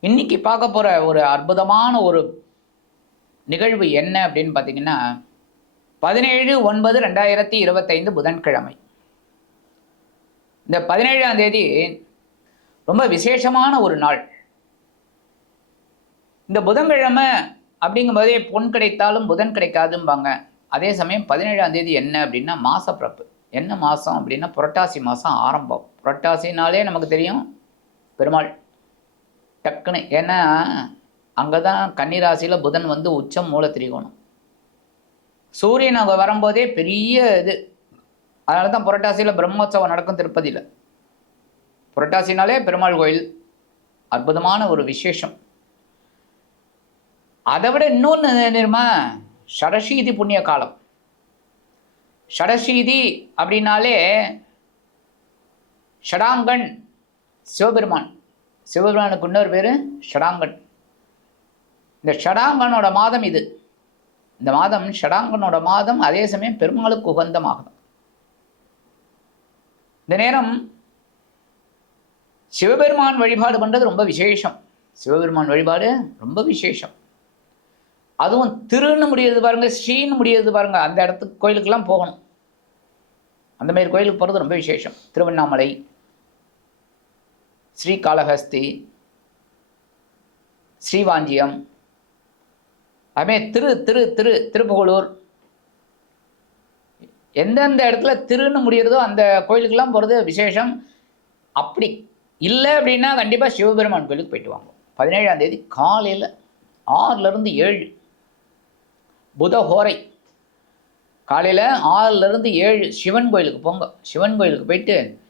இன்னைக்கு பார்க்க போகிற ஒரு அற்புதமான ஒரு நிகழ்வு என்ன அப்படின்னு பார்த்தீங்கன்னா பதினேழு ஒன்பது ரெண்டாயிரத்தி இருபத்தைந்து புதன்கிழமை. இந்த பதினேழாம் தேதி ரொம்ப விசேஷமான ஒரு நாள். இந்த புதன்கிழமை அப்படிங்கும்போதே பொன் கிடைத்தாலும் புதன் கிடைக்காதும்பாங்க. அதே சமயம் பதினேழாம் தேதி என்ன அப்படின்னா மாசப்பிறப்பு. என்ன மாதம் அப்படின்னா புரட்டாசி மாதம் ஆரம்பம். புரட்டாசினாலே நமக்கு தெரியும் பெருமாள். டக்குன்னு. ஏன்னா அங்கே தான் கன்னிராசியில் புதன் வந்து உச்சம் மூல திரிகோணம். சூரியன் அங்கே வரும்போதே பெரிய இது. அதனால தான் புரட்டாசியில் பிரம்மோற்சவம் நடக்கும் திருப்பதியில். புரட்டாசினாலே பெருமாள் கோயில். அற்புதமான ஒரு விசேஷம். அதை விட இன்னொன்று நிர்மா ஷடசீதி புண்ணிய காலம். ஷடசீதி அப்படின்னாலே ஷடாங்கன் சிவபெருமான். சிவபெருமானுக்கு இன்னொரு பேர் ஷடாங்கன். இந்த ஷடாங்கனோட மாதம் இது. இந்த மாதம் ஷடாங்கனோட மாதம் அதே சமயம் பெருமாளுக்கு உகந்த மாதம். இந்த நேரம் சிவபெருமான் வழிபாடு பண்ணுறது ரொம்ப விசேஷம். சிவபெருமான் வழிபாடு ரொம்ப விசேஷம். அதுவும் திருன்னு முடியறது பாருங்க ஸ்ரீன்னு முடியறது பாருங்க அந்த இடத்துக்கு கோயிலுக்கெல்லாம் போகணும். அந்த மாதிரி கோயிலுக்கு போகிறது ரொம்ப விசேஷம். திருவண்ணாமலை ஸ்ரீகாளஹஸ்தி ஸ்ரீவாஞ்சியம் அதுமாரி திரு திரு திரு திருப்புகலூர் எந்தெந்த இடத்துல திருன்னு முடிகிறதோ அந்த கோயிலுக்கெல்லாம் போகிறது விசேஷம். அப்படி இல்லை அப்படின்னா கண்டிப்பாக சிவபெருமான் கோயிலுக்கு போயிட்டு வாங்க. பதினேழாம் தேதி காலையில் ஆறுலேருந்து ஏழு. புதஹோரை. காலையில் ஆறுலேருந்து ஏழு சிவன் கோயிலுக்கு போங்க. சிவன் கோயிலுக்கு போயிட்டு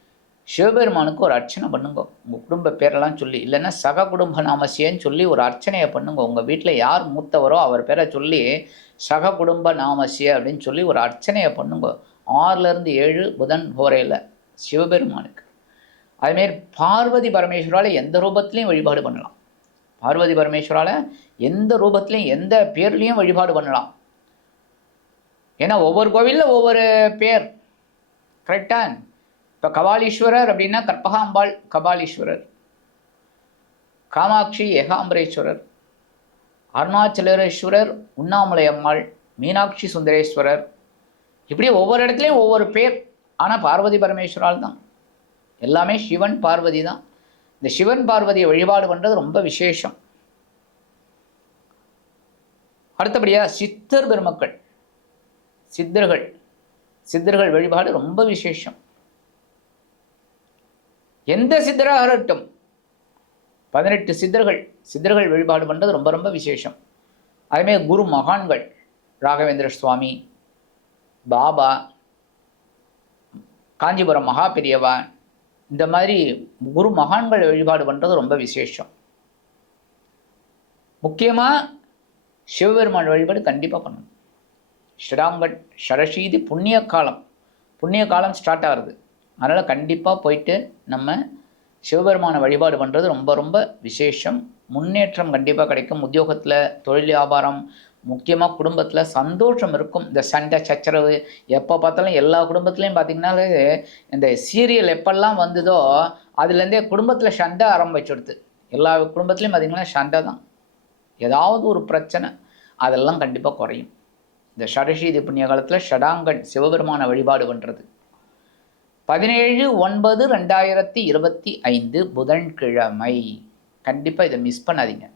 சிவபெருமானுக்கு ஒரு அர்ச்சனை பண்ணுங்க. உங்கள் குடும்ப பேரெல்லாம் சொல்லி இல்லைன்னா சக குடும்ப நாமசியன்னு சொல்லி ஒரு அர்ச்சனையை பண்ணுங்க. உங்கள் வீட்டில் யார் மூத்தவரோ அவர் பேரை சொல்லி சக குடும்ப நாமசிய அப்படின்னு சொல்லி ஒரு அர்ச்சனையை பண்ணுங்க. ஆறுலேருந்து ஏழு புதன் ஹோரையில் சிவபெருமானுக்கு. அதுமாரி பார்வதி பரமேஸ்வரால் எந்த ரூபத்துலேயும் வழிபாடு பண்ணலாம். பார்வதி பரமேஸ்வரால் எந்த ரூபத்துலேயும் எந்த பேர்லேயும் வழிபாடு பண்ணலாம். ஏன்னா ஒவ்வொரு கோவிலில் ஒவ்வொரு பேர். கரெக்டாக இப்போ கபாலீஸ்வரர் அப்படின்னா கற்பகாம்பாள் கபாலீஸ்வரர். காமாட்சி ஏகாம்பரேஸ்வரர். அருணாச்சலேஸ்வரர் உண்ணாமலை அம்மாள் மீனாட்சி சுந்தரேஸ்வரர். இப்படி ஒவ்வொரு இடத்துலையும் ஒவ்வொரு பேர். ஆனால் பார்வதி பரமேஸ்வரால் தான். எல்லாமே சிவன் பார்வதி தான். இந்த சிவன் பார்வதியை வழிபாடு பண்ணுறது ரொம்ப விசேஷம். அடுத்தபடியாக சித்தர் பெருமக்கள். சித்தர்கள். சித்தர்கள் வழிபாடு ரொம்ப விசேஷம். எந்த சித்தராக இருக்கட்டும். பதினெட்டு சித்தர்கள் சித்தர்கள் வழிபாடு பண்ணுறது ரொம்ப ரொம்ப விசேஷம். அதுமாரி குரு மகான்கள் ராகவேந்திர சுவாமி பாபா காஞ்சிபுரம் மகா பெரியவா இந்த மாதிரி குரு மகான்கள் வழிபாடு பண்ணுறது ரொம்ப விசேஷம். முக்கியமாக சிவபெருமான் வழிபாடு கண்டிப்பாக பண்ணணும். ஷடாங்கட் ஷரஷீதி புண்ணிய காலம் புண்ணிய காலம் ஸ்டார்ட் ஆகுது அதனால் கண்டிப்பாக போயிட்டு நம்ம சிவபெருமான வழிபாடு பண்ணுறது ரொம்ப ரொம்ப விசேஷம். முன்னேற்றம் கண்டிப்பாக கிடைக்கும். உத்தியோகத்தில் தொழில் வியாபாரம் முக்கியமாக குடும்பத்தில் சந்தோஷம் இருக்கும். இந்த சண்டை சச்சரவு எப்போ பார்த்தாலும் எல்லா குடும்பத்துலேயும் பார்த்திங்கனாலே இந்த சீரியல் எப்பெல்லாம் வந்ததோ அதுலேருந்தே குடும்பத்தில் சண்டை ஆரம்பிச்சுடுது. எல்லா குடும்பத்துலேயும் பார்த்திங்கன்னா சண்டை தான். ஏதாவது ஒரு பிரச்சனை அதெல்லாம் கண்டிப்பாக குறையும். இந்த ஷடஷீதி புண்ணிய காலத்தில் ஷடாங்கன் சிவபெருமான வழிபாடு பண்ணுறது பதினேழு ஒன்பது ரெண்டாயிரத்தி இருபத்தி ஐந்து புதன்கிழமை. கண்டிப்பாக இதை மிஸ் பண்ணாதீங்க.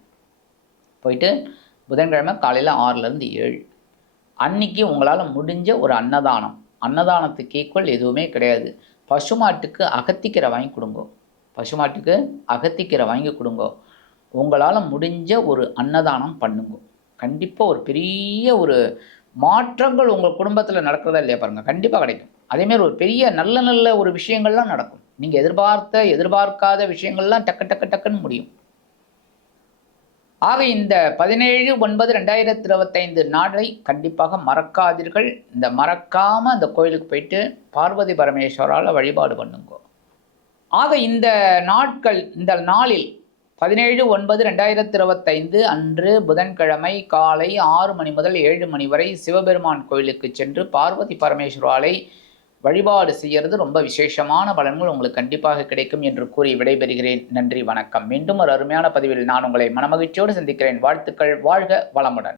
போயிட்டு புதன்கிழமை காலையில் ஆறுலேருந்து ஏழு. அன்னைக்கு உங்களால் முடிஞ்ச ஒரு அன்னதானம். அன்னதானத்துக்கு ஈக்குவல் எதுவுமே கிடையாது. பசுமாட்டுக்கு அகத்திக்கீரை வாங்கி கொடுங்க. பசுமாட்டுக்கு அகத்திக்கீரை வாங்கி கொடுங்க. உங்களால் முடிஞ்ச ஒரு அன்னதானம் பண்ணுங்க. கண்டிப்பாக ஒரு பெரிய ஒரு மாற்றங்கள் உங்கள் குடும்பத்தில் நடக்கிறதா இல்லையா பாருங்கள் கண்டிப்பாக கிடைக்கும். அதேமாரி ஒரு பெரிய நல்ல நல்ல ஒரு விஷயங்கள்லாம் நடக்கும். நீங்கள் எதிர்பார்த்த எதிர்பார்க்காத விஷயங்கள்லாம் டக்கு டக்கு டக்குன்னு முடியும். ஆக இந்த பதினேழு ஒன்பது ரெண்டாயிரத்தி இருபத்தைந்து நாளை கண்டிப்பாக மறக்காதீர்கள். இந்த மறக்காமல் அந்த கோயிலுக்கு போயிட்டு பார்வதி பரமேஸ்வரால் வழிபாடு பண்ணுங்க. ஆக இந்த நாட்கள் இந்த நாளில் பதினேழு ஒன்பது ரெண்டாயிரத்தி இருபத்தைந்து அன்று புதன்கிழமை காலை ஆறு மணி முதல் ஏழு மணி வரை சிவபெருமான் கோயிலுக்கு சென்று பார்வதி பரமேஸ்வராலை வழிபாடு செய்யறது ரொம்ப விசேஷமான பலன்கள் உங்களுக்கு கண்டிப்பாக கிடைக்கும் என்று கூறி விடைபெறுகிறேன். நன்றி வணக்கம். மீண்டும் ஒரு அருமையான பதிவில் நான் உங்களை மனமகிழ்ச்சியோடு சந்திக்கிறேன். வாழ்த்துக்கள். வாழ்க வளமுடன்.